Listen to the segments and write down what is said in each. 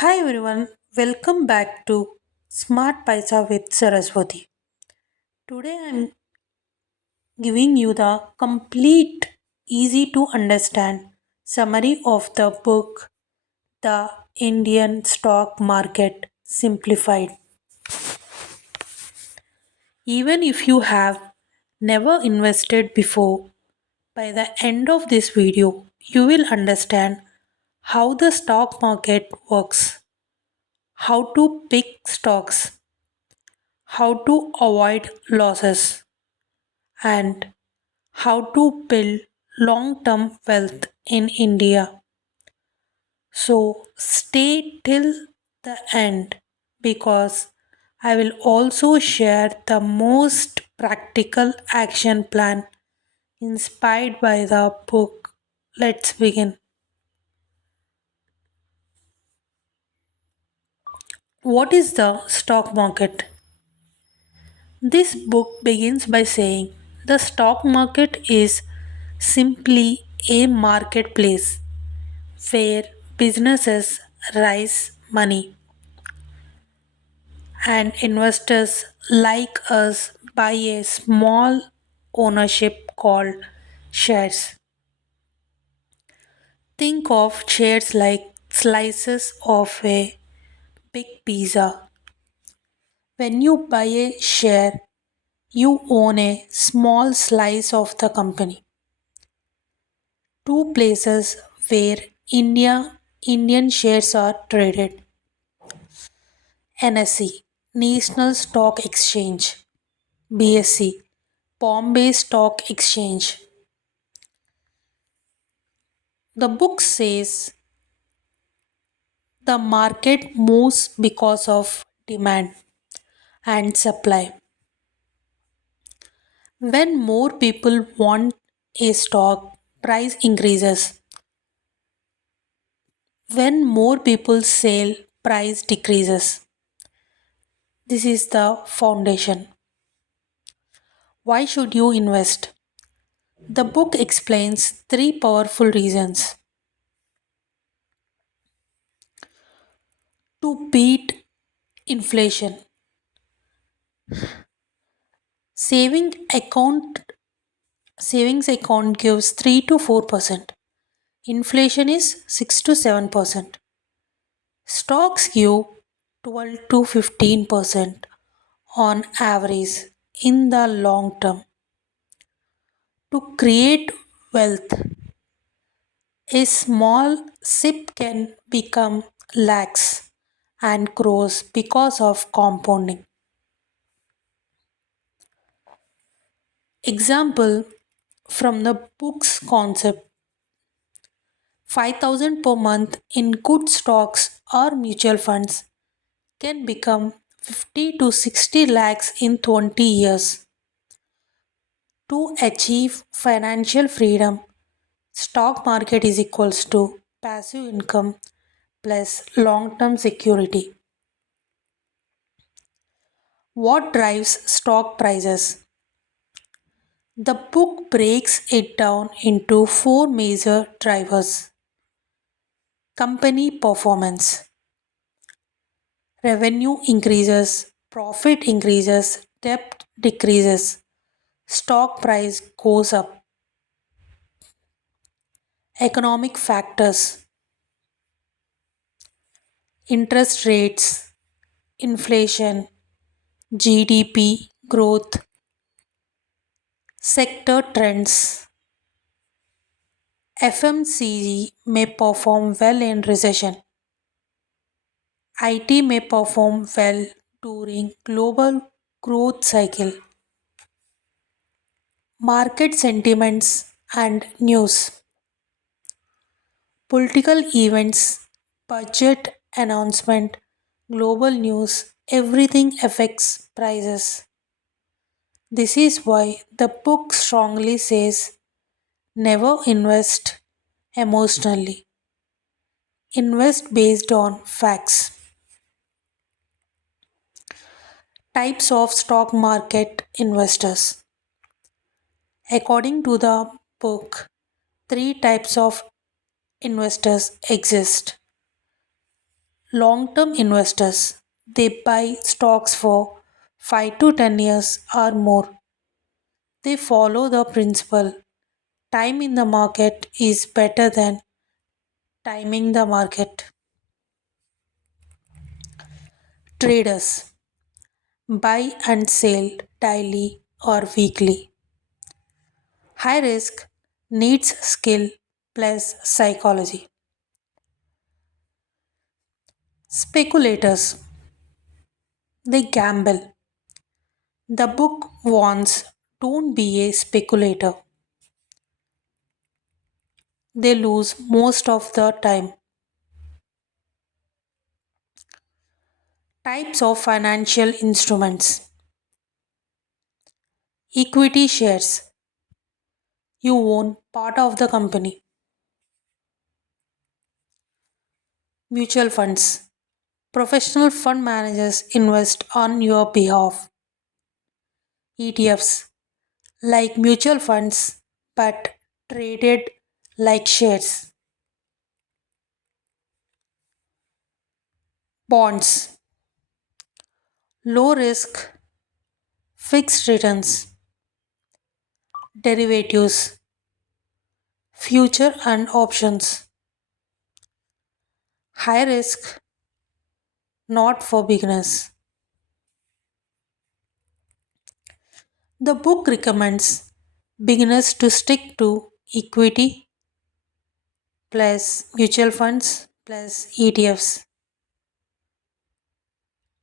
Hi everyone, welcome back to Smart Paisa with Saraswati. Today I'm giving you the complete, easy to understand summary of the book The Indian Stock Market Simplified. Even if you have never invested before, by the end of this video, you will understand how the stock market works, how to pick stocks, how to avoid losses, and how to build long term wealth in India. So, stay till the end because I will also share the most practical action plan inspired by the book. Let's begin. What is the stock market? This book begins by saying the stock market is simply a marketplace where businesses raise money and investors like us buy a small ownership called shares. Think of shares like slices of a big pizza. When you buy a share, you own a small slice of the company. Two places where Indian shares are traded. NSE, National Stock Exchange. BSE, Bombay Stock Exchange. The book says the market moves because of demand and supply. When more people want a stock, price increases. When more people sell, price decreases. This is the foundation. Why should you invest? The book explains three powerful reasons to beat inflation. Saving account Savings account gives 3 to 4%. Inflation is 6 to 7%. Stocks give 12 to 15% on average in the long term. To create wealth, a small sip can become lakhs and grows because of compounding. Example from the book's concept: 5,000 per month in good stocks or mutual funds can become 50 to 60 lakhs in 20 years. To achieve financial freedom, stock market is equals to passive income plus long-term security. What drives stock prices? The book breaks it down into four major drivers: company performance, revenue increases, profit increases, debt decreases, stock price goes up. Economic factors, interest rates, inflation, GDP growth, sector trends. FMCG may perform well in recession. IT may perform well during global growth cycle. Market sentiments and news. Political events, budget announcement, global news, everything affects prices. This is why the book strongly says never invest emotionally. Invest based on facts. Types of stock market investors. According to the book, three types of investors exist: Long term investors, they buy stocks for 5 to 10 years or more. They follow the principle time in the market is better than timing the market. Traders buy and sell daily or weekly. High risk needs skill plus psychology. Speculators, they gamble. The book warns don't be a speculator. They lose most of the time. Types of financial instruments. Equity shares. You own part of the company. Mutual funds. Professional fund managers invest on your behalf. ETFs. Like mutual funds but traded like shares. Bonds. Low risk, fixed returns. Derivatives. Future and options. High risk, not for beginners. The book recommends beginners to stick to equity plus mutual funds plus ETFs.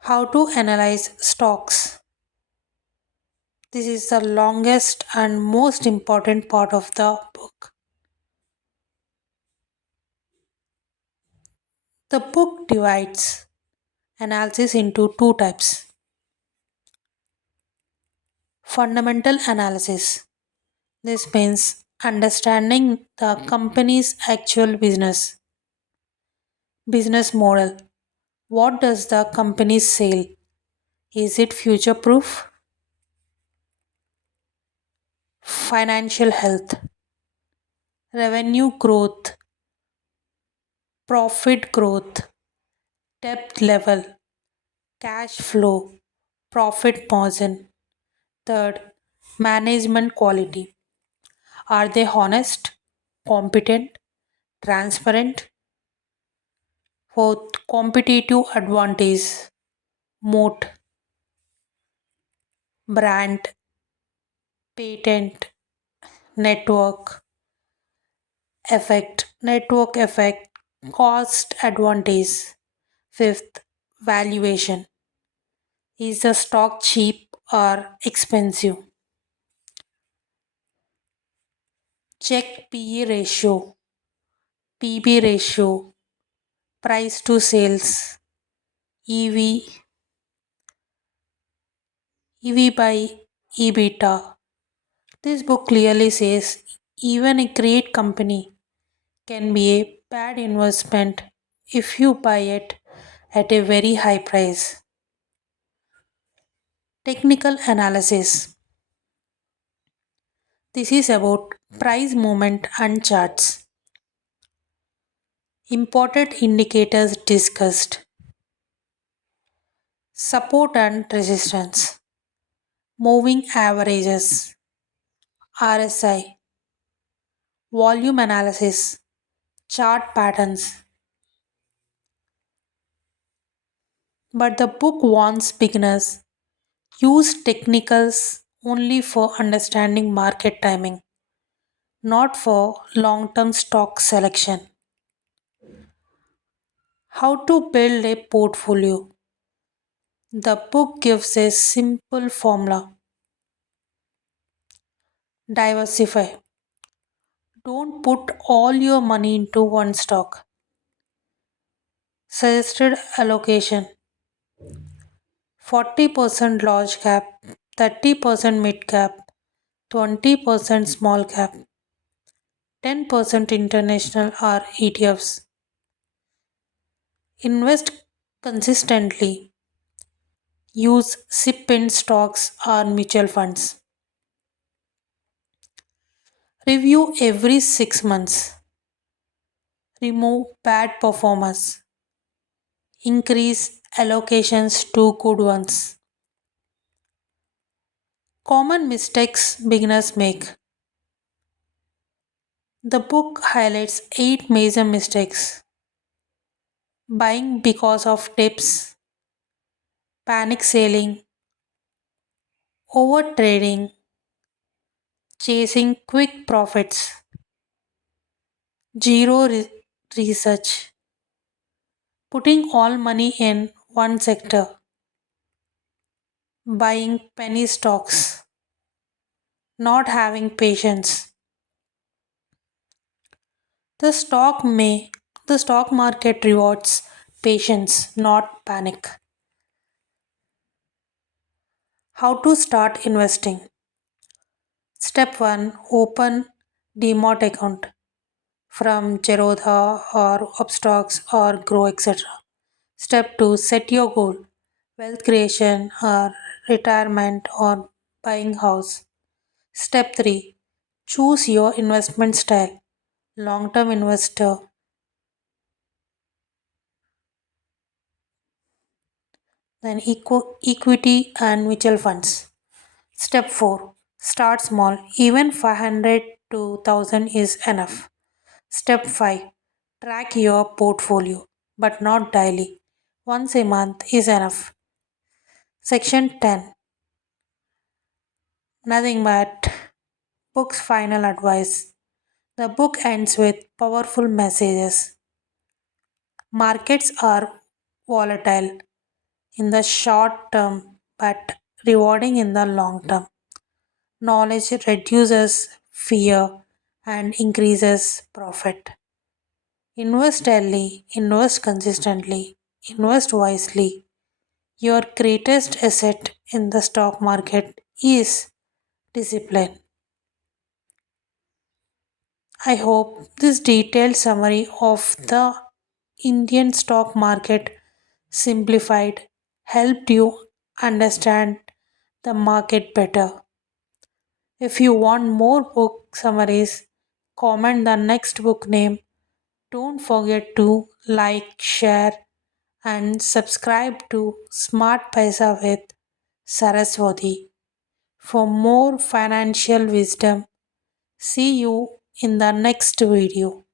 How to analyze stocks. This is the longest and most important part of the book. The book divides analysis into two types: fundamental analysis. This means understanding the company's actual business model. What does the company sell? Is it future proof? Financial health, revenue growth, profit growth, debt level, cash flow, profit margin. Third, management quality. Are they honest, competent, transparent? Fourth, competitive advantage, moat, brand, patent, network effect, cost advantage. Fifth, valuation. Is the stock cheap or expensive? Check PE ratio, PB ratio, price to sales, EV, EV by EBITDA. This book clearly says even a great company can be a bad investment if you buy it at a very high price. Technical analysis. This is about price movement and charts. Important indicators discussed. Support and resistance. Moving averages. RSI. Volume analysis. Chart patterns. But the book warns beginners use technicals only for understanding market timing, not for long term stock selection. How to build a portfolio. The book gives a simple formula: diversify. Don't put all your money into one stock. Suggested allocation: 40% large cap, 30% mid cap, 20% small cap, 10% international or ETFs. Invest consistently. Use SIP in stocks or mutual funds. Review every 6 months. Remove bad performers. increase allocations to good ones. Common mistakes beginners make. The book highlights 8 major mistakes: buying because of tips, panic selling, over trading, chasing quick profits, zero research, putting all money in one sector, buying penny stocks, not having patience. The stock may the stock market rewards patience, not panic. How to start investing? Step 1: open Demot account from Zerodha or Upstocks or Grow, etc. Step 2: set your goal: wealth creation or retirement or buying house. Step 3: choose your investment style: long term investor, then equity and mutual funds. Step 4: start small, even 500 to 1000 is enough. Step 5: track your portfolio, but not daily. Once a month is enough. Section 10: nothing but book's final advice. The book ends with powerful messages. Markets are volatile in the short term but rewarding in the long term. Knowledge reduces fear and increases profit. Invest early, invest consistently, invest wisely. Your greatest asset in the stock market is discipline. I hope this detailed summary of the Indian stock market simplified helped you understand the market better. If you want more book summaries, comment the next book name. Don't forget to like, share, and subscribe to Smart Paisa with Saraswati for more financial wisdom. See you in the next video.